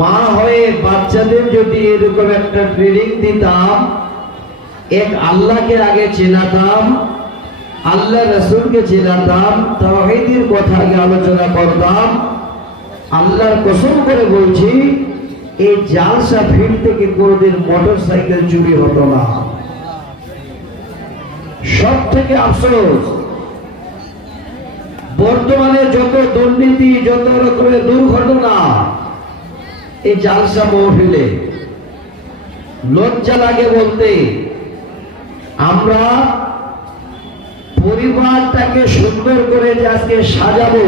মা হয়ে বাচ্চাদের যদি এরকম একটা ট্রেনিং দিতাম, এক আল্লাহকে আগে চেনাতাম, আল্লাহ রাসূলকে চেনাতাম, তাওহীদের কথা আগে আলোচনা করতাম, আল্লাহর কসম করে বলছি এই জালসা ফিল্ড থেকে কোনোদিন মোটরসাইকেল চুরি হতো না। সব থেকে আফসোস, বর্তমানে যত দুর্নীতি, যত রকমের দুর্ঘটনা এই জালসা মহফিলে। লজ্জা লাগে বলতে, আমরা পরিবারটাকে সুন্দর করে যে আজকে সাজাবো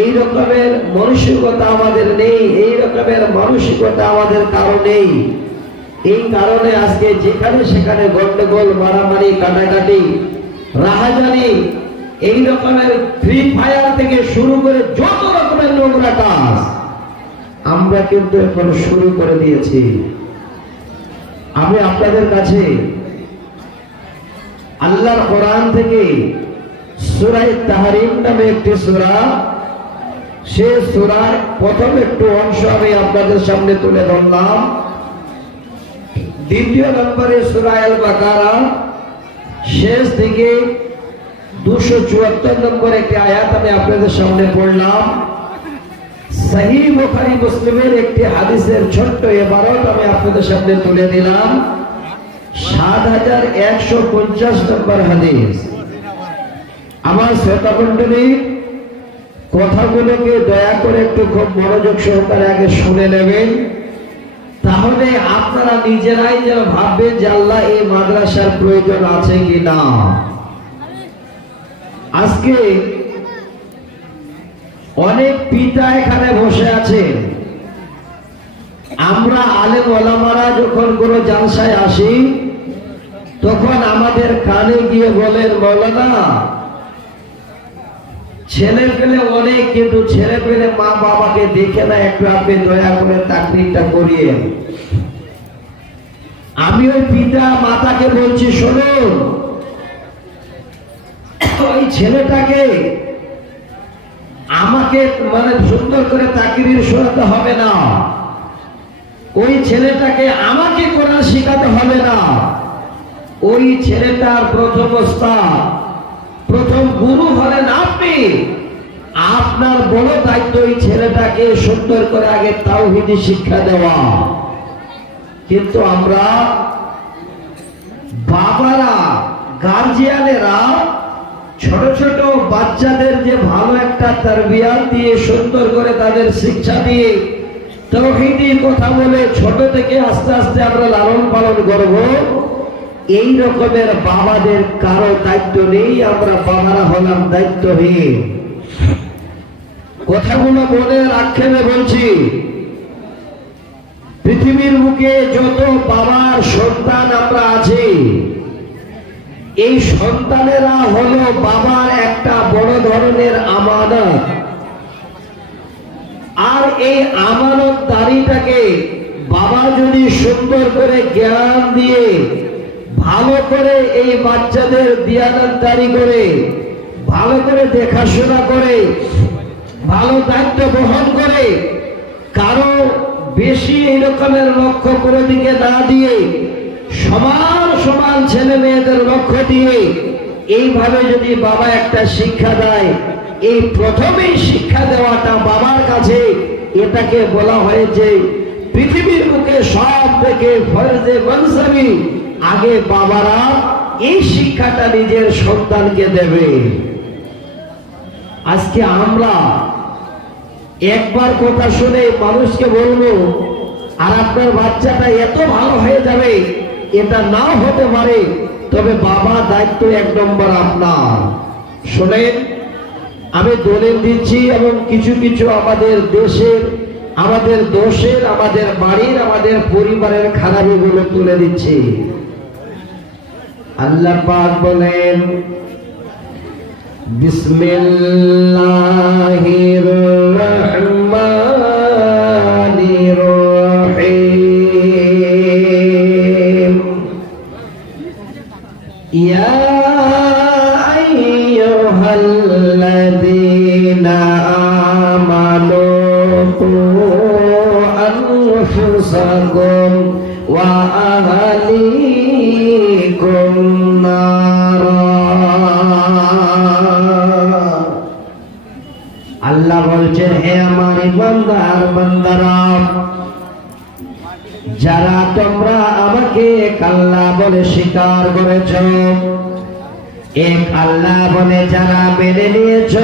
এই রকমের মানসিকতা আমাদের নেই, এই রকমের মানসিকতা আমাদের কারো নেই। এই কারণে আজকে যেখানে সেখানে গন্ডগোল, মারামারি, কাটাকাটি, রাহাজানি, এই রকমের ফ্রি ফায়ার থেকে শুরু করে যত রকমের নোংরা কাজ আমরা কিন্তু এখন শুরু করে দিয়েছি। আমি আপনাদের কাছে আল্লাহর কোরআন থেকে সূরা তাহরিম নামে একটি সূরা, সে সূরার প্রথম একটু অংশ আমি আপনাদের সামনে তুলে ধরলাম। দ্বিতীয় নম্বরে সূরা আল বাকারা শেষ দিকে 274 নম্বর একটি আয়াত আমি আপনাদের সামনে পড়লাম। সহিহ বুখারী মুসলিমের একটি হাদিসের ছোট্ট ইবারত আমি আপনাদের সামনে তুলে দিলাম। 7150 নম্বর হাদিস। আমার শ্রোতা মণ্ডলী, কথাগুলোকে দয়া করে একটু খুব মনোযোগ সহকারে আগে শুনে নেবেন, তাহলে আপনারা নিজেরাই যেন ভাববেন যে আল্লাহ এই মাদ্রাসার প্রয়োজন আছে কি না। আজকে অনেক পিতা এখানে বসে আছে। আমরা আলেম ওলামারা যখন কোন জালসায় আসি তখন আমাদের কানে গিয়ে বলেন, মৌলানা ছেলে পেলে অনেক, কিন্তু ছেলে পেলে মা বাবাকে দেখে না, একটু আপনি দয়া করে তাকরিরটা করিয়ে। আমি ওই পিতা মাতাকে বলছি, শুনুন, ওই ছেলেটাকে আমাকে মানে সুন্দর করে তাকরির শোনাতে হবে না, ওই ছেলেটাকে আমাকে কোরআন শেখাতে হবে না। ওই ছেলেটার প্রথম ওস্তাদ, প্রথম গুরু হলেন আপনি। আপনার বড় দায়িত্ব ওই ছেলেটাকে সুন্দর করে আগে তাওহীদি শিক্ষা দেওয়া। কিন্তু আমরা বাবারা, গার্জিয়ানেরা ছোট ছোট বাচ্চাদের যে ভালো একটা তারবিয়াত দিয়ে, সুন্দর করে তাদের শিক্ষা দিয়ে, তাওহীদের কথা বলে ছোট থেকে আস্তে আস্তে আমরা লালন পালন করব, এই রকমের বাবাদের কারো দায়িত্ব নেই। আমরা বাবারা হলাম দায়িত্বহীন। কথাগুলো মনে আক্ষেপে বলছি। পৃথিবীর বুকে যত বাবার সন্তান আমরা আছি, এই সন্তানেরা হলো বাবার একটা বড় ধরনের আমানত। আর এই আমানতদারিটাকে বাবা যদি সুন্দর করে জ্ঞান দিয়ে, ভালো করে এই বাচ্চাদের দিয়ানতদারি করে, ভালো করে দেখাশোনা করে, ভালো দায়িত্ব বহন করে, কারো বেশি এই রকমের লক্ষ্য করে দিকে না দিয়ে সমান সমান ছেলে মেয়েদের লক্ষ্য দিয়ে এইভাবে যদি বাবা একটা শিক্ষা দেয়, এই প্রথমেই শিক্ষা দেওয়াটা বাবার কাছে, এটাকে বলা হয়েছে পৃথিবীর মুখে সব থেকে ফরজে মনসবি। আগে বাবারা এই শিক্ষাটা নিজের সন্তানকে দেবে। আজকে আমরা একবার কথা শুনে মানুষকে বলবো আর আপনার বাচ্চাটা এত ভালো হয়ে যাবে, এটা নাও হতে পারে। তবে বাবা দায়িত্ব 1 নম্বর আপনার। শোনেন, আমি দলিল দিচ্ছি এবং কিছু কিছু আমাদের দেশের, আমাদের দোষের, আমাদের বাড়ির, আমাদের পরিবারের খারাপিগুলো তুলে দিচ্ছি। আল্লাহ পাক বলেন, বিসমিল্লাহির রহমানির রহিম। ইয়া আইয়ুহাল্লাযীনা আমানু أنفسكم وأهليكم نارا আল্লাহ বলছেন, হে আমার ইমানদার বান্দারা, যারা তোমরা আমাকে আল্লাহ বলে স্বীকার করেছ, এক আল্লাহ বলে যারা মেনে নিয়েছ,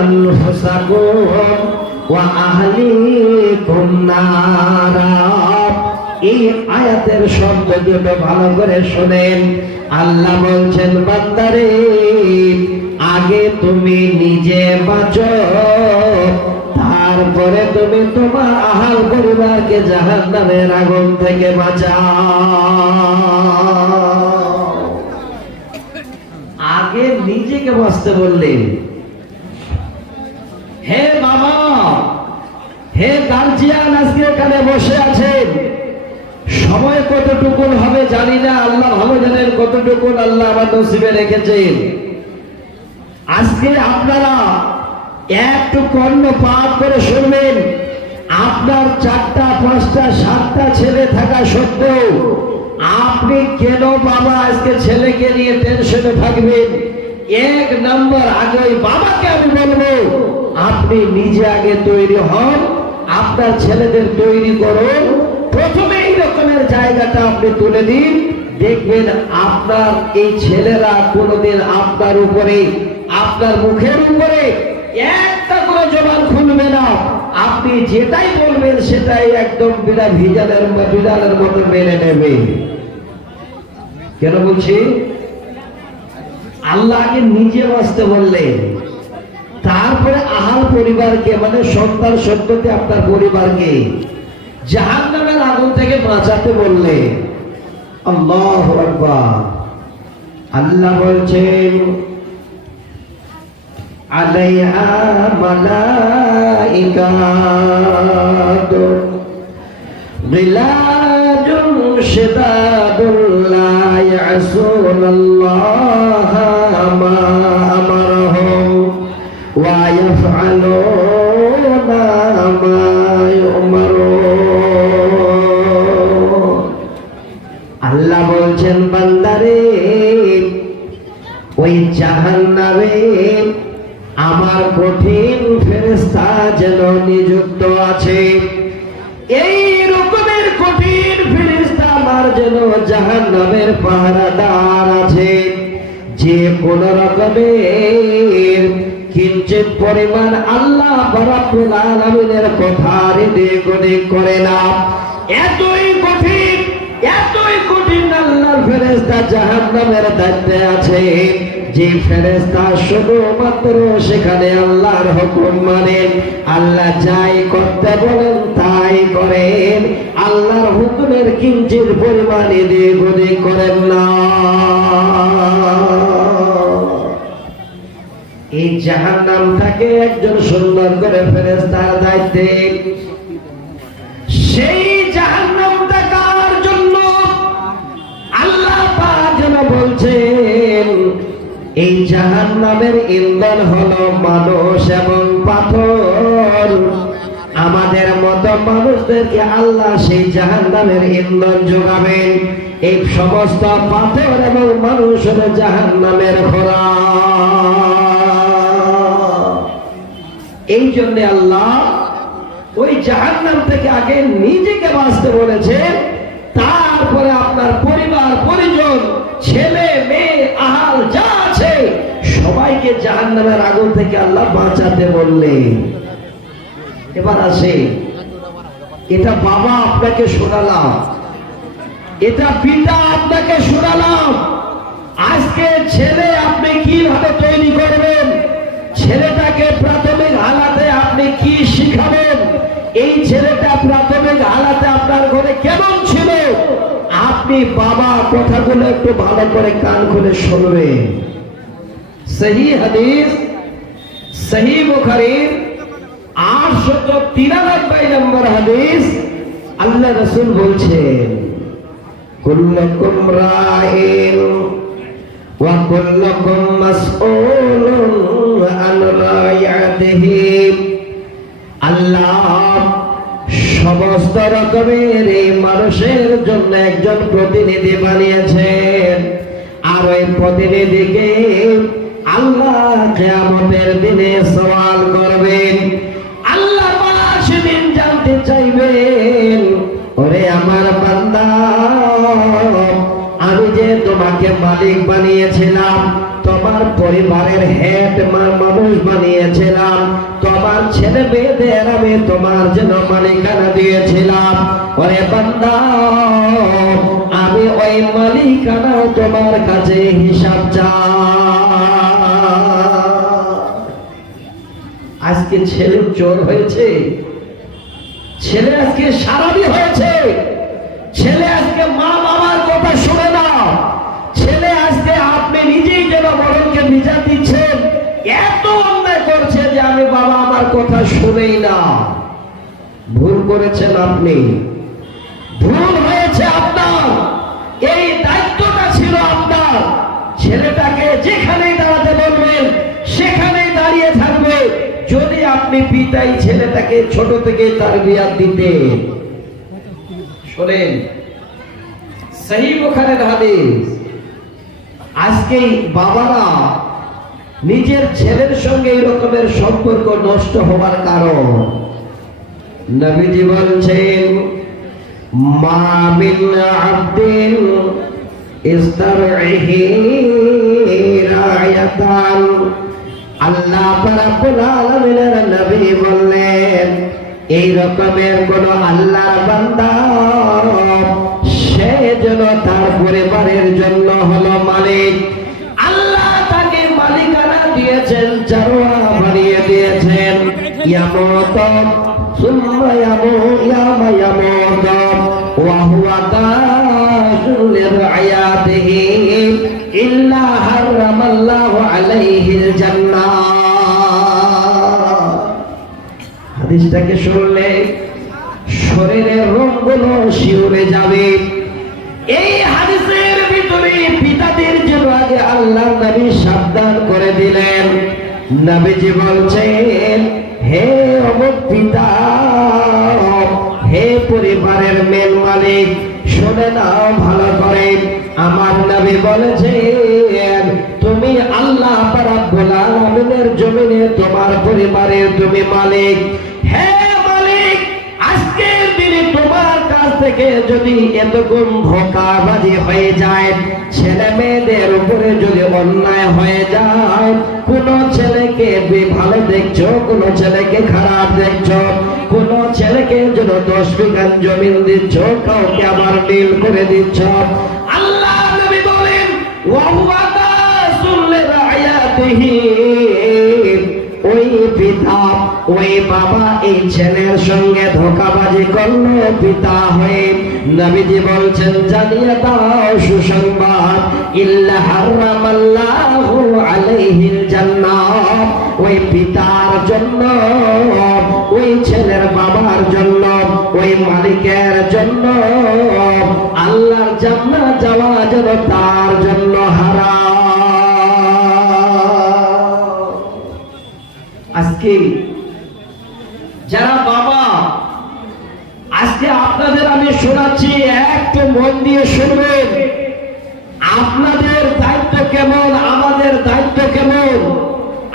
আনফুসাকুম ওয়া আহলিকুম নারা। এই আয়াতের শব্দ দুটো ভালো করে শোনেন। আল্লাহ বলছেন, বান্দারে, আগে তুমি নিজে বাঁচো, তারপরে তুমি তোমার আহাল পরিবারকে জাহান্নামের আগুন থেকে বাঁচাও। আগে নিজেকে বাঁচতে বললেন। হে বাবা, হে গার্জিয়ান, আজকে এখানে বসে আছেন, সময় কতটুকু হবে জানি না, আল্লাহ ভালো জানেন কতটুকু আল্লাহ আমার নসিবে রেখেছেন। আজকে আপনারা একটু কর্ণপাত করে শুনবেন। আপনার 4টা 5টা 7টা ছেলে থাকা সত্ত্বেও আপনি কেন বাবা আজকে ছেলেকে নিয়ে টেনশনে থাকবেন? 1 নম্বর, আগে ওই বাবাকে আমি বলবো, আপনি নিজে আগে তৈরি হন, আপনার ছেলেদের তৈরি করুন। প্রথমে এই রকমের জায়গাটা আপনি তুলে দিন, দেখবেন আপনার এই ছেলেরা কোনোদিন আপনার উপরে, আপনার মুখের উপরে একটা কোনো জবান খুলবে না। আপনি যেটাই বলবেন সেটাই একদম বিনা বিড়ালের মতো মেনে নেবে। কেন বলছি? আল্লাহকে নিজে বাঁচতে বললেন, তারপরে আহাল পরিবারকে, মানে সন্তান সন্ততি আপনার পরিবারকে জাহান্নামের আগুন থেকে বাঁচাতে বললেন। আল্লাহু আকবার। আল্লাহ বলছেন, আলাইহা মালাইকাতু গিলাদুন শিদাদুন লা ইয়াসুনাল্লাহা মা আমারহুম ওয়া ইয়াফআলুনা মা ইউমারুন। আল্লাহ বলছেন, বান্দারে, ওই জাহান্নামে আমার কঠিন ফেরেশতা যেন নিযুক্ত আছে। এই রকমের কঠিন ফেরেশতা আমার যেন জাহান্নামের পাহারাদার আছে, যে কোন রকমের কিঞ্চিত পরিমাণ আল্লাহ রাব্বুল আলামিনের কথার এদিক ওদিক করে না। এতই কঠিন আল্লাহর ফেরেশতা জাহান্নামের দায়িত্বে আছে, যে ফেরেশতা শুধুমাত্র সেখানে আল্লাহর হুকুম মানেন, আল্লাহ যাই করতে বলেন তাই করেন, আল্লাহর হুকুমের কিঞ্চিত পরিমাণ এদিক ওদিক করেন না। এই জাহান্নামটাকে একজন সুন্দর করে ফেরেশতার দায়িত্বে। সেই জাহান্নামটা কার জন্য? আল্লাহ পাক যেন বলছেন, এই জাহান্নামের ইন্ধন হলো মানুষ এবং পাথর। আমাদের মতো মানুষদেরকে আল্লাহ সেই জাহান্নামের ইন্ধন যোগাবেন। এই সমস্ত পাথর এবং মানুষ হলো জাহান্নামের খোরাক। এই জন্য আল্লাহ ওই জাহান্নাম থেকে আগে নিজেকে বাঁচতে বলেছেন, তারপরে আপনার পরিবার পরিজন, ছেলে মেয়ে, আহাল যা আছে সবাইকে জাহান্নামের আগুন থেকে আল্লাহ বাঁচাতে বললেন। এবার আসে, এটা বাবা আপনাকে শোনালাম, এটা পিতা আপনাকে শোনালাম। আজকে ছেলে আপনি কিভাবে তৈরি করবেন, ছেলেটাকে প্রাথমিক হালাতে আপনি কি শিখাবেন, এই ছেলেটা প্রাথমিক হালাতে আপনার ঘরে কেমন ছিল, আপনি বাবা কথাগুলো একটু ভালো করে কান খুলে শুনবেন। সহি হাদিস, সহি বুখারীর 893 নম্বর হাদিস, আল্লাহ রাসূল বলছেন, কুল্লুকুম রাইন ওয়া কুল্লুকুম মাসউলুন আন রাইয়াতিহি। আল্লাহ সমস্ত রকমের এই মানুষের জন্য একজন প্রতিনিধি বানিয়েছেন, আর ওই প্রতিনিধিকে আল্লাহ কিয়ামতের দিনে সওয়াল করবেন। আল্লাহ সেদিন জানতে চাইবেন, ওরে আমার বান্দা, আমি যে তোমাকে মালিক বানিয়েছিলাম, তোমার পরিবারের হেড মানুষ বানিয়েছিলাম, তোমার ছেলে মেয়েদের আমি তোমার জন্য মালিকানা দিয়েছিলাম, ওরে বান্দা, আমি ওই মালিকানা তোমার কাছে হিসাব চাই। আজকে ছেলে চোর হয়েছে, ছেলে আজকে সারাবি হয়েছে, ছেলে আজকে মা বাবার কথা শুনে না, ছেলে আজকে আপনি নিজেই যেন বড়কে বিচার দিচ্ছেন, এত অন্যায় করছে যে আমি বাবা আমার কথা শুনেই না। ভুল করেছেন আপনি, ভুল হয়েছে আপনার, এই দায়িত্বটা ছিল আপনার। ছেলেটাকে যেখানেই দাঁড়াতে বলবেন সেখানেই দাঁড়িয়ে থাকবে, যদি আপনি পিতাই ছেলেটাকে ছোট থেকে তারবিয়াত দিতেন। শোনেন, সহিহ বুখারীর হাদিস। আজকে বাবারা নিজের ছেলের সঙ্গে এই রকমের সম্পর্ক নষ্ট হওয়ার কারণ, নবীজি বলছেন, মা মিন আবদিন ইস্তারইহি রায়াতান। আল্লাহ রাব্বুল আলামিনের নবী বললেন, এই রকমের কোন আল্লাহর বান্দা সে যেন তার পরিবারের জন্য হলো মালিক। আল্লাহ তাকে মালিকানা দিয়েছেন, চারোয়া বানিয়ে দিয়েছেন। ইয়ামুত সুম্মা ইয়ামুত ওয়া হুয়া কাশুল লিরায়াতিহি ইল্লা হারামাল্লাহু আলাইহিল জান্নাহ। হাদিসটাকে শুনলে শরীরের রোগগুলো শিউরে যাবে। এই হাদিসের ভিতরে পিতাদের জন্য আগে আল্লাহ নবী সাবধান করে দিলেন। নবীজি বলছেন, হে অমুক পিতা, হে পরিবারের মেন মালিক, শুনে নাও ভালো করে। আমার নবী বলেছেন, তুমি আল্লাহ রাব্বুল আলামিনের জমিনে তোমার পরিবারের তুমি মালিক। হে মালিক, আজকের দিনে তোমার কাছ থেকে যদি এতগুণ ধোঁকাবাজি হয়ে যায়, ছেলে মেয়েদের উপরে যদি অন্যায় হয়ে যায়, কোন ছেলেকে ভালো দেখছো, কোন ছেলেকে খারাপ দেখছো, কোন ছেলেকে যেন 10 বিঘা জমিন দিচ্ছ, কাউকে আবার নীল করে দিচ্ছ, আল্লাহ নবী বলেন, ওয়া হুয়া কাসুল লিরায়াতিহি। ওই পিতা, ওই বাবা এই ছেলের সঙ্গে ধোঁকাবাজি করলো পিতা হয়ে, নবীজি বলছেন, জানিয়ে দাও সুসংবাদ, ইল্লা হারামাল্লাহু আলাইহিল জান্নাহ। ওই পিতার জন্য, ওই ছেলের বাবার জন্য, ওই মালিকের জন্য আল্লাহর জান্নাত যাওয়া যেন তার জন্য হারাম। আজকে যারা বাবা, আজকে আপনাদের আমি শোনাচ্ছি, একটু মন দিয়ে শুনবেন। আপনাদের দায়িত্ব কেমন, আমাদের দায়িত্ব কেমন,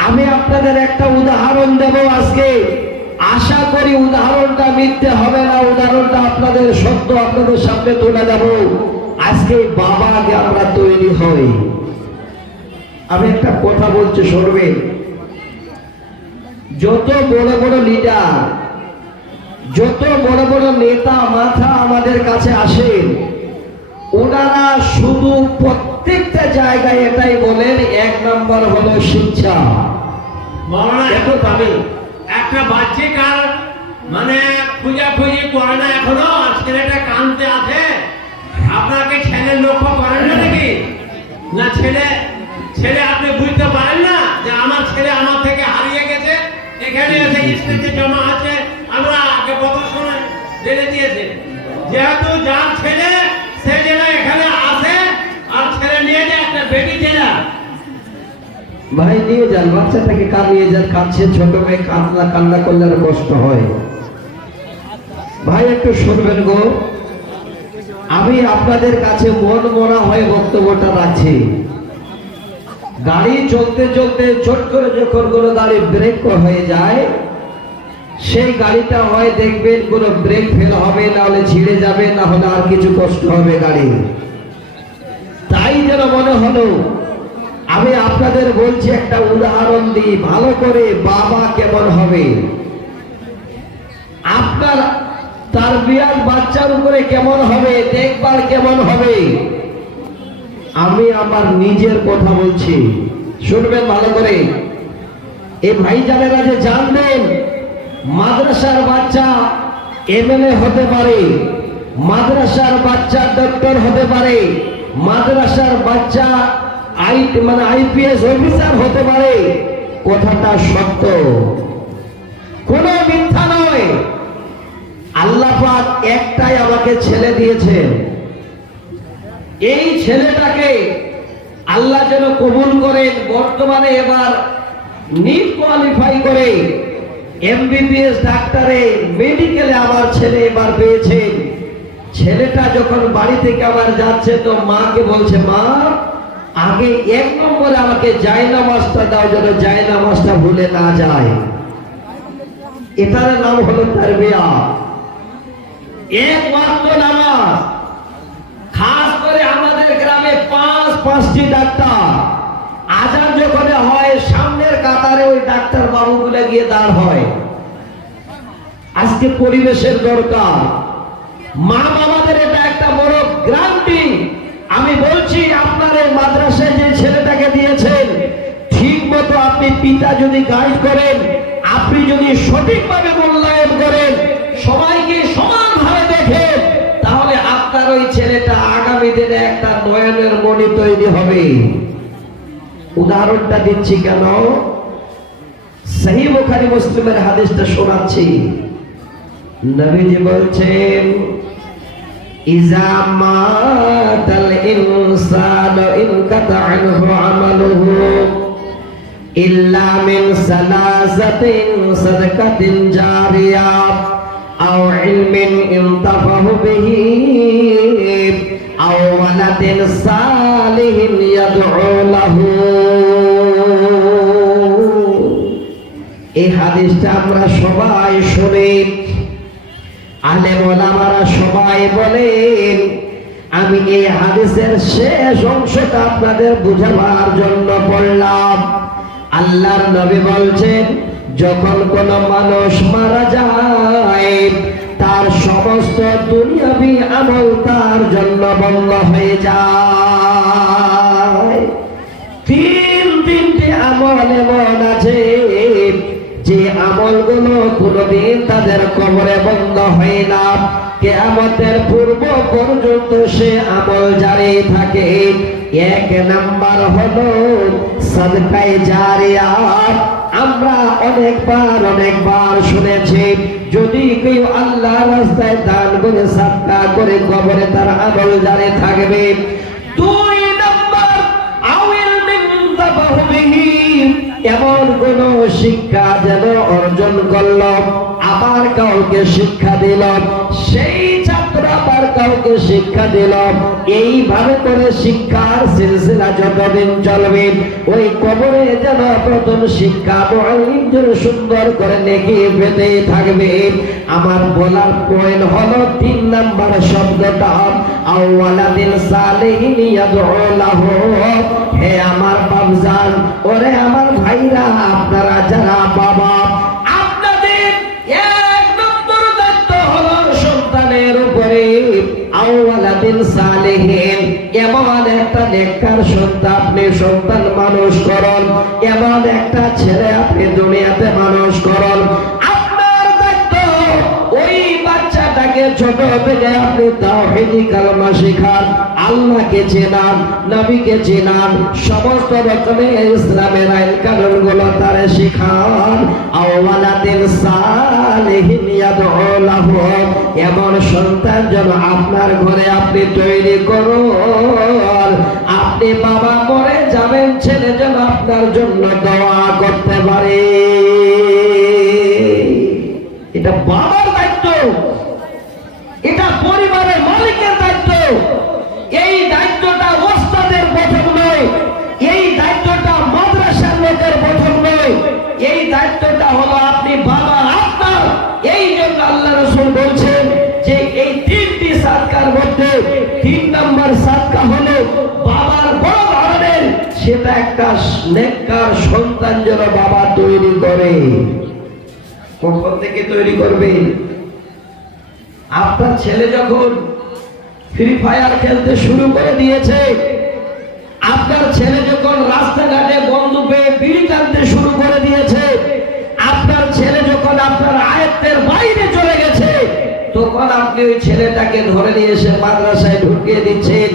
আমি আপনাদের একটা উদাহরণ দেব আজকে। আশা করি উদাহরণটা মিথ্যে হবে না, উদাহরণটা আপনাদের সত্য আপনাদের সামনে তুলে দেব। আজকে বাবা আগে আমরা তৈরি হই। আমি একটা কথা বলছি, শুনবেন। যত বড় বড় লিডার, যত বড় বড় নেতা মাথা আমাদের কাছে আসেন, ওনারা শুধু প্রত্যেকটা জায়গায় এটাই বলেন, 1 নম্বর হলো শিক্ষা। দেখো আমি একটা বাচ্চা কার মানে খুঁজাখুঁজি করে না এখনো, ছেলেটা কানতে আছে, আপনাকে ছেলে লক্ষ্য করেন না নাকি? না ছেলে ছেলে আপনি বুঝতে পারেন না যে আমার ছেলে আমার থেকে হারিয়ে গেছে, এখানে এসে স্টেজে জমা আছে, আমরা আগে কথা শুনে জেনে দিয়েছে। যেহেতু যার ছেলে সে যেন এখানে আসে আর ছেলে নিয়ে যায়, একটা বেটি ছেলে ভাই নিয়ে যান, বাচ্চাটাকে নিয়ে যান, কাঁদছে, ছোট মেয়ে, কান্না করলে আরো কষ্ট হয়। ভাই একটু শুনবেন গো, আমি আপনাদের কাছে মন মরা হয়ে বক্তব্যটা রাখছি। গাড়ি চলতে চলতে চট করে যখন কোনো গাড়ি ব্রেক হয়ে যায়, সেই গাড়িটা হয় দেখবেন কোনো ব্রেক ফেল হবে, না হলে ছিঁড়ে যাবে, না হলে আর কিছু কষ্ট হবে গাড়ি। তাই যেন মনে হলো আমি আপনাদের বলছি, একটা উদাহরণ দিই ভালো করে, বাবা কেমন হবে, আপনার তারবিয়াত বাচ্চার উপরে কেমন হবে, দেখভাল কেমন হবে। আমি আমার নিজের কথা বলছি, শুনবেন ভালো করে। এই ভাইজানেরা যে জানবেন, মাদ্রাসার বাচ্চা এমএলএ হতে পারে, মাদ্রাসার বাচ্চা ডক্টর হতে পারে, মাদ্রাসার বাচ্চা আইপিএস অফিসার হতে পারে। কথাটা সত্য, কোনো মিথ্যা নয়। আল্লাহ পাক একটাই আমাকে ছেলে দিয়েছেন, এই ছেলেটাকে আল্লাহ যেন কবুল করেন। বর্তমানে এবার নিট কোয়ালিফাই করে এমবিবিএস ডাক্তারে মেডিকেলে আমার ছেলে এবার পেয়েছেন। ছেলেটা যখন বাড়ি থেকে আবার যাচ্ছে তো মাকে বলছে, মা আগে 1 নম্বরে আমাকে জায়নামাজটা দাও, যেন জায়নামাজটা ভুলে না যায়। এটার নাম হলো তারবিয়াত। এক ওয়াক্ত নামাজ, খাস করে আমাদের গ্রামে 5টি ডাক্তার, আজান যখন হয় সামনের কাতারে ওই ডাক্তার বাবুগুলো গিয়ে দাঁড় হয়। আজকে পরিবেশের দরকার, মা বাবাদের এটা একটা বড় গ্যারান্টি। আমি বলছি, আপনার এই মাদ্রাসায় যে ছেলেটাকে দিয়েছেন, ঠিক মতো আপনি পিতা যদি গাইড করেন, আপনি যদি সঠিকভাবে মূল্যায়ন করেন, সবাইকে সমানভাবে দেখেন, তাহলে আপনার ওই ছেলেটা আগামী দিনে একটা নয়নের মণি তৈরি হবে। উদাহরণটা দিচ্ছি কেন, সহিহ বুখারী মুসলিমের হাদিসটা শোনাচ্ছি। নবীজি বলছেন, ইজা মাতাল ইনসানু ইনকাতা আনহু আমালুহু ইল্লা মিন সালাসাতিন সাদাকাতিন জারিয়া আও ইলমিন ইনতাফাহু বিহি আও ওয়ালাদিন সালিহিন ইয়াদউ লাহু। এই হাদিসটা আমরা সবাই শুনি, আলেম ওলামারা সবাই বলেন। আমি এই হাদিসের শেষ অংশটা আপনাদের বুঝাবার জন্য পড়লাম। আল্লাহর নবী বলছেন, যখন কোন মানুষ মারা যায়, তার সমস্ত দুনিয়াবি আমল তার জন্য বন্ধ হয়ে যায়। 3টি আমল এমন আছে যে আমলগুলো কোনদিন তাদের কবরে বন্ধ হয় না, কিয়ামতের পূর্ব পর্যন্ত সে আমল জারি থাকে। 1 নাম্বার হলো সাদকায়ে জারিয়া। আমরা অনেকবার শুনেছি, যদি কেউ আল্লাহর রাস্তায় দান করে, সাদকা করে, কবরে তার আমল জারি থাকবে। 2 নাম্বার আউল মিন তাবাহু বিহি, এমন কোন শিক্ষা যেন অর্জন করল, আবার কাউকে শিক্ষা দিল, সেই ছাত্র আবার কাউকে শিক্ষা দিল, এইভাবে করে শিক্ষার সিলসিলা যতদিন চলবে, ওই কবরে যেন প্রথম শিক্ষা মুআল্লিম সুন্দর করে নেকি পেতে থাকবে। আমার বলার পয়েন্ট হলো 3 নাম্বার শব্দটা, আওয়ালাদিন সালিহিন ইয়াদউ লাহু। হে আমার বাপজান, ওরে আমার ভাইরা, আপনারা যারা বাবা, আপনাদের 1 নম্বর দায়িত্ব হলো সন্তানের উপরে আওয়ালাদিন সালিহিন, এমন একটা নেককার সন্তান মানুষ করুন, এমন একটা ছেলে আপনি দুনিয়াতে মানুষ করুন। আপনার দায়িত্ব ওই বাচ্চাটাকে ছোট থেকে আপনি তাওহীদি কালেমা শিখান, আল্লাহকে চেনান, নবীকে চেনান, সমস্ত রকমের ইসলামের আইন কানুন গুলো তারে শিখান। আওয়ালাদিন সালিহিন ইয়াদউ লাহু, এমন সন্তান যেন আপনার ঘরে আপনি তৈরি করুন। আপনি বাবা মরে যাবেন, ছেলে যেন আপনার জন্য দোয়া করতে পারে। এটা বাবার দায়িত্ব, এটা পরিবারের মালিকের দায়িত্ব। এই দায়িত্বটা ওস্তাদের প্রথম নয়, এই দায়িত্বটা মাদ্রাসার লোকের প্রথম নয়, এই দায়িত্বটা হলো আপনি বাবা আপনার। এই জন্য আল্লাহ রাসূল বলছেন যে এই তিনটি সাদকার মধ্যে 3 নম্বর সাদকা হলো বাবার বড় ধরনের, সেটা একটা নেককার সন্তান যেন বাবা তৈরি করে। কখন থেকে তৈরি করবে? আপনার ছেলে যখন ফ্রি ফায়ার খেলতে শুরু করে দিয়েছে, আপনার ছেলে যখন রাস্তাঘাটে বন্ধু পেয়ে বিড়ি টানতে শুরু করে দিয়েছে, আপনার ছেলে যখন আপনার আয়ত্তের বাইরে চলে গেছে, তখন আপনি ওই ছেলেটাকে ধরে নিয়ে এসে মাদ্রাসায় ঢুকিয়ে দিচ্ছেন।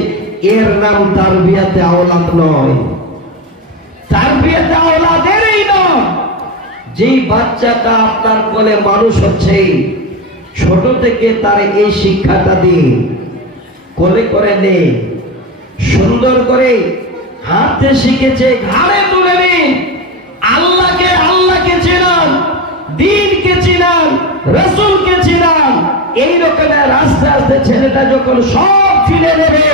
এর নাম তারবিয়াতে আওলাদ নয়, তারবিয়াতে আওলাদেরই নয়। যেই বাচ্চাটা আপনার কোলে মানুষ হচ্ছে, ছোট থেকে তার এই শিক্ষাটা দিন, কোলে করে নে, সুন্দর করে হাঁটতে শিখেছে, ঘাড়ে তুলে নিন। আল্লাহকে চিনান, দ্বীনকে চিনান, রাসূলকে চিনান। এই রকমের আস্তে আস্তে ছেলেটা যখন সব চিনে নেবে,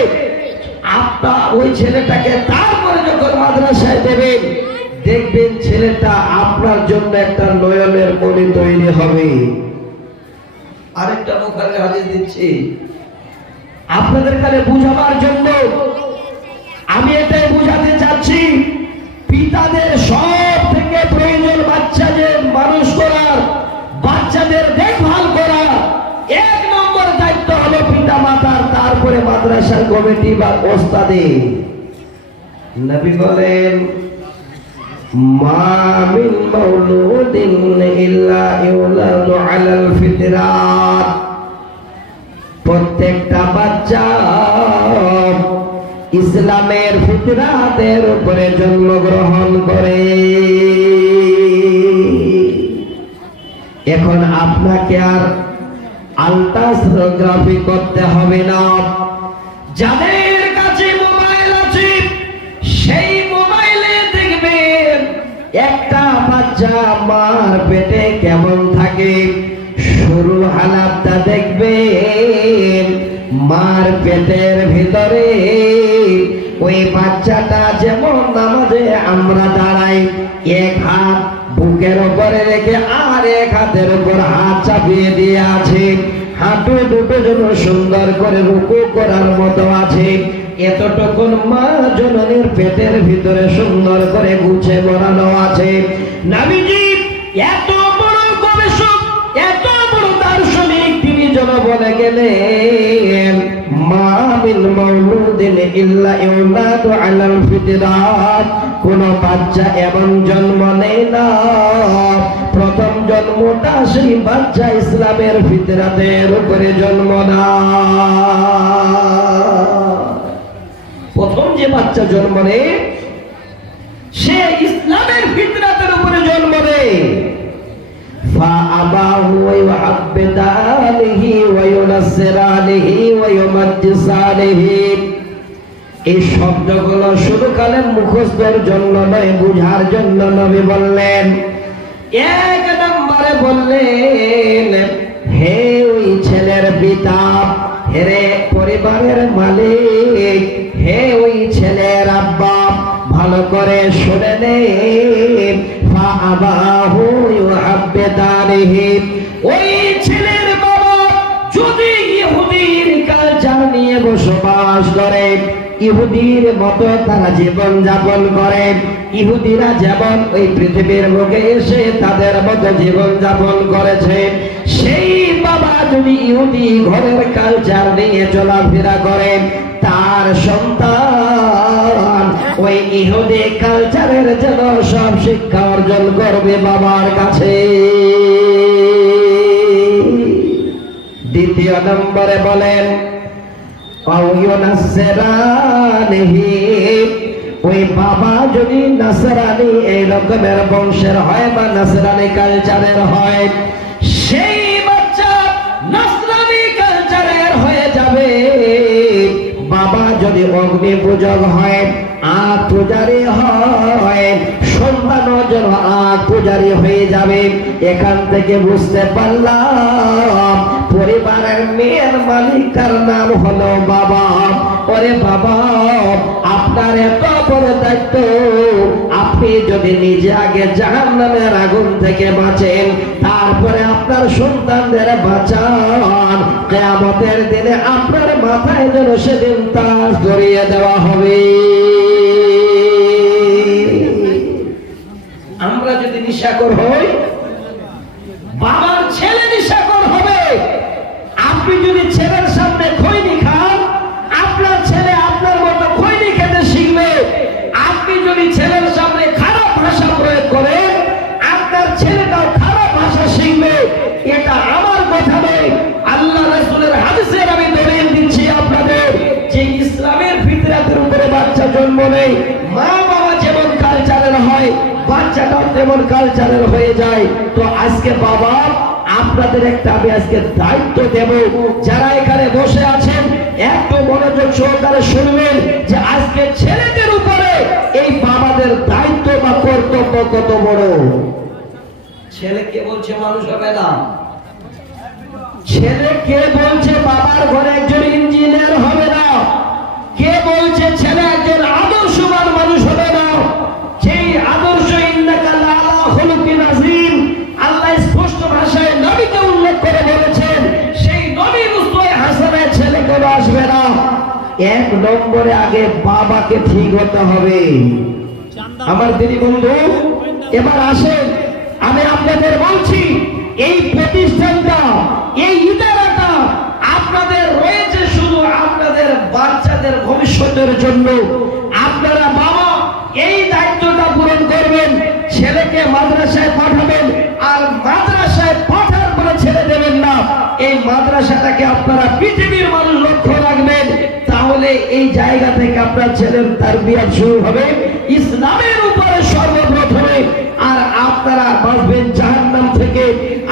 আপনার ওই ছেলেটাকে তারপরে যখন মাদ্রাসায় দেবেন, দেখবেন ছেলেটা আপনার জন্য একটা নয়নের মণি তৈরি হবে। আরেকটা বুখারী হাদিস দিচ্ছি আপনাদের কাছে বুঝাবার জন্য। আমি এটাই বুঝাতে চাচ্ছি, পিতাদের সব থেকে প্রয়োজন বাচ্চাদের মানুষ করার, বাচ্চাদের দেখভাল করার 1 নম্বর দায়িত্ব হলো পিতা মাতার, তারপরে মাদ্রাসার কমিটি বা ওস্তাদের। নবী বলেন, মা মিন মাউলুদিন ইল্লা ইউলাদু আলাল ফিতরাত। প্রত্যেকটা বাচ্চা ইসলামের ফিতরাতের উপরে জন্মগ্রহণ করে। এখন আপনাকে আর আলট্রাসোনোগ্রাফি করতে হবে না। যাদের কাছে মোবাইল আছে, সেই মোবাইলে দেখবেন একটা বাচ্চা মার পেটে কেমন থাকে, শুরু হালাতটা দেখবেন। মার পেটের ভিতরে ওই বাচ্চাটা যেমন নামাজে আমরা দাঁড়াই, এক হাত বুকের উপরে রেখে আর এক হাতের উপর হাত চাপিয়ে দিয়ে আছে, হাঁটু দুটো যেন সুন্দর করে রুকু করার মতো আছে। এতটুকুন মা জননীর পেটের ভিতরে সুন্দর করে গুছে বসানো আছে। নবীজি এত বড় গবেষক, এত বড় দার্শনিক, তিনি যেন বলে গেলেন, মা মিন মাউলুদিন ইল্লা ইউলাদু আলাল ফিতরাত। কোন বাচ্চা এমন জন্ম নেয় না, প্রথম জন্মটা সেই বাচ্চা ইসলামের ফিতরাতের উপরে জন্ম নেয়। প্রথম যে বাচ্চা জন্ম নেয়, সে ইসলামের ফিতরাতের উপরে জন্ম নেয়। فأباه ويعبدانه وينصرانه ويمجسانه। এই শব্দগুলো শুধু কালে মুখস্থের জন্য নয়, বুঝার জন্য নবী বললেন। 1 নম্বরে বললেন, হে ওই ছেলের পিতা, হে পরিবারের মালিক, হে ওই ছেলের আব্বা, ভালো করে শুনে নেন। ফাআবাহু ইউআব্বিদানিহি। ওই ছেলের বাবা যদি ইহুদির কালচার নিয়ে বসবাস করে, ইহুদির মতো তারা জীবন যাপন করে, ইহুদিরা যেমন ওই পৃথিবীর মুখে এসে তাদের মতো জীবন যাপন করেছে, সেই বাবা যদি ইহুদি ঘরের কালচার নিয়ে চলাফেরা করে, তার সন্তান ওই ইহুদি কালচারের জন্য সব শিক্ষা অর্জন করবে বাবার কাছে। দ্বিতীয় নম্বরে বলেন, ওই বাবা যদি নাসরানি এই রকমের বংশের হয় বা নাসরানি কালচারের হয়, সেই বাচ্চা নাসরানি যদি অগ্নি পূজক হয়, আগ পূজারি হয়, সন্তানও যেন আগ পূজারি হয়ে যাবে। এখান থেকে বুঝতে পারলাম পরিবারের মেয়ের মালিকার নাম হলো বাবা। ওরে বাবা, আপনার এত বড় দায়িত্ব, আপনি যদি নিজে আগে জাহান্নামের আগুন থেকে বাঁচেন, তারপরে আপনার সন্তানদের বাঁচান, কিয়ামতের দিনে আপনার মাথায় যেন সেদিন তাজ ধরিয়ে দেওয়া হবে। আমরা যদি নিশাখোর হই, বাবার ছেলে নিশাখোর হবে। আপনি যদি ছেলের সামনে খৈনি খান, আপনার ছেলে আপনার মতো খৈনি খেতে শিখবে। আপনি যদি ছেলের সামনে খারাপ ভাষা প্রয়োগ করেন, আপনার ছেলেটাও খারাপ ভাষা শিখবে। এটা আমার কথা নয়, আল্লাহ রাসূলের হাদিসের আমি দলিল দিচ্ছি আপনাদের, যে ইসলামের ফিতরাতের উপরে বাচ্চা জন্ম নেয়, মা বাবা যেমন কালচারের হয়, বাচ্চাটাও তেমন কালচারের হয়ে যায়। তো আজকে বাবা, আপনাদের একটা আমি আজকে দায়িত্ব দেব। যারা এখানে বসে আছেন, একটু মনোযোগ সহকারে শুনবেন যে আজকে ছেলেদের উপরে এই বাবাদের দায়িত্ব বা কর্তব্য কত বড়। ছেলে কে বলছে মানুষ হবে না? ছেলে কে বলছে বাবার ঘরে একজন ইঞ্জিনিয়ার হবে না? কে বলছে ছেলে একজন আদর্শবান মানুষ হবে না? সেই আদর্শ ইন্নাকা লাআলা খুলুকিন আযীম, আল্লাহ স্পষ্ট ভাষায় নবীকে উল্লেখ করে বলেছেন, সেই নবীর উসওয়ায়ে হাসানায় ছেলে কেন আসবে না? এক নম্বরে আগে বাবাকে ঠিক হতে হবে। আমার দিনী বন্ধু, এবার আসেন, আমি আপনাদের বলছি, এই প্রতিষ্ঠানটা, এই ইদারাটা আপনাদের রয়েছে শুধু আপনাদের বাচ্চাদের ভবিষ্যতের জন্য। আপনারা বাবা এই দায়িত্বটা পূরণ করবেন। ছেলেকে মাদ্রাসায় পাঠাবেন, আর মাদ্রাসায় পাঠার পরে ছেড়ে দেবেন না। এই মাদ্রাসাটাকে আপনারা পৃথিবীর মানুষ লক্ষ্য রাখবেন, তাহলে এই জায়গা থেকে আপনার ছেলের তারবিয়াত শুরু হবে ইসলামের উপরে সর্বপ্রথমে। আর আপনারা বাঁচবেন জাহান্নাম থেকে,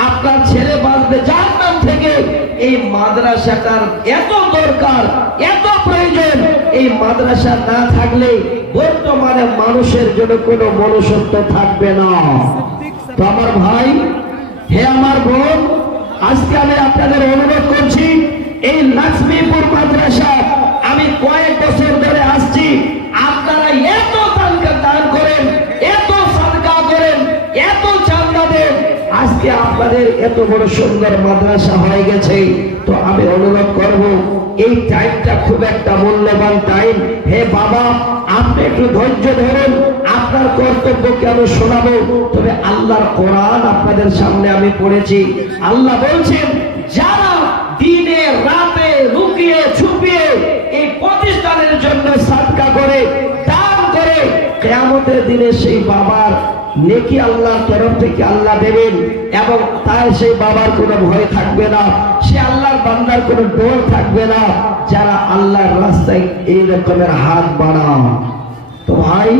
আপনার ছেলে বাঁচবে জাহান্নাম থেকে। এই মাদ্রাসাটার এত দরকার, এত প্রয়োজন। এই মাদ্রাসা না থাকলে বর্তমানে মানুষের জন্য কোনো মনুষ্যত্ব থাকবে না। তো আমার ভাই, হে আমার বোন, আজকে আমি আপনাদের অনুরোধ করছি, এই লক্ষ্মীপুর মাদ্রাসা আমি কয়েক বছর ধরে আসছি, আপনারা এত দান করেন, এত সাদকা করেন, এত চাঁদা দেন, আজকে আপনাদের এত বড় সুন্দর মাদ্রাসা হয়ে গেছে। তো আমি অনুরোধ করব, এই টাইমটা খুব একটা মূল্যবান টাইম। হে বাবা, আপনি একটু ধৈর্য ধরুন, আপনার কর্তব্যকে আমি শোনাবো। তবে আল্লাহর কোরআন আপনাদের সামনে আমি পড়েছি। আল্লাহ বলছেন, যারা দিনে রাতে লুকিয়ে ছুপিয়ে এই প্রতিষ্ঠানের জন্য সাদকা করে, দান করে, কিয়ামতের দিনে সেই বাবার নেকি আল্লাহর তরফ থেকে আল্লাহ দেবেন, এবং তার সেই বাবার কোনো ভয় থাকবে না, সে আল্লাহর বান্দার কোনো ডর থাকবে না, যারা আল্লাহর রাস্তায় এই রকমের হাত বাড়ান। তো ভাই,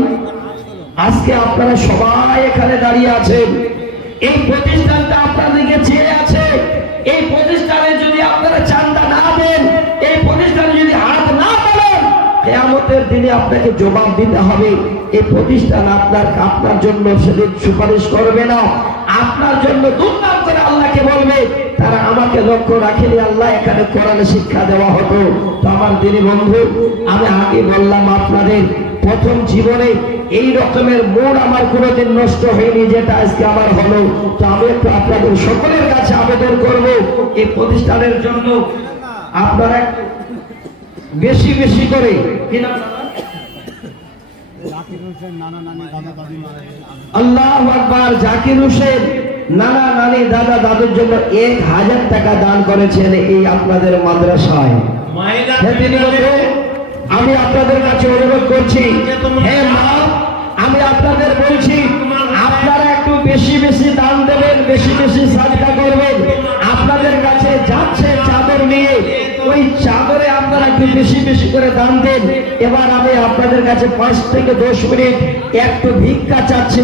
আজকে আপনারা সবাই এখানে দাঁড়িয়ে আছেন, এই প্রতিষ্ঠানটা আপনাদেরকে চেয়ে আছে। এই প্রতিষ্ঠানে যদি আপনারা চাঁদা না দেন, এই প্রতিষ্ঠানে যদি হাত না বাড়ান, কিয়ামতের দিনে আপনাকে জবাব দিতে হবে। এই প্রতিষ্ঠান আপনার জন্য সেদিন সুপারিশ করবে না, আপনার জন্য দুর্নাম করে আল্লাহকে বলবে, তারা আমাকে লক্ষ্য রাখেনি, আল্লাহ এখানে কোরআনে শিক্ষা দেওয়া হতো। তো আমার দিনী বন্ধু, আমি আগে বললাম আপনাদের, প্রথম জীবনে এই রকমের মন আমার কোনোদিন নষ্ট হয়নি যেটা আজকে আমার হলো। তো আমি একটু আপনাদের সকলের কাছে আবেদন করব, এই প্রতিষ্ঠানের জন্য আপনারা বেশি বেশি করে আল্লাহু আকবার, জাকির হোসেন নানা নানি দাদা দাদুর জন্য 1000 টাকা দান করেছেন এই আপনাদের মাদ্রাসায়। আমি আপনাদের কাছে অনুরোধ করছি, হে মা, আমি আপনাদের বলছি, আপনারা একটু বেশি বেশি দান দেবেন, বেশি বেশি সাদকা করবেন। আপনাদের কাছে যাচ্ছে চাদর নিয়ে, ওই চাদরে আপনারা একটু বেশি বেশি করে দান দেন। এবার আমি আপনাদের কাছে 5 থেকে 10 মিনিট একটু ভিক্ষা চাচ্ছি।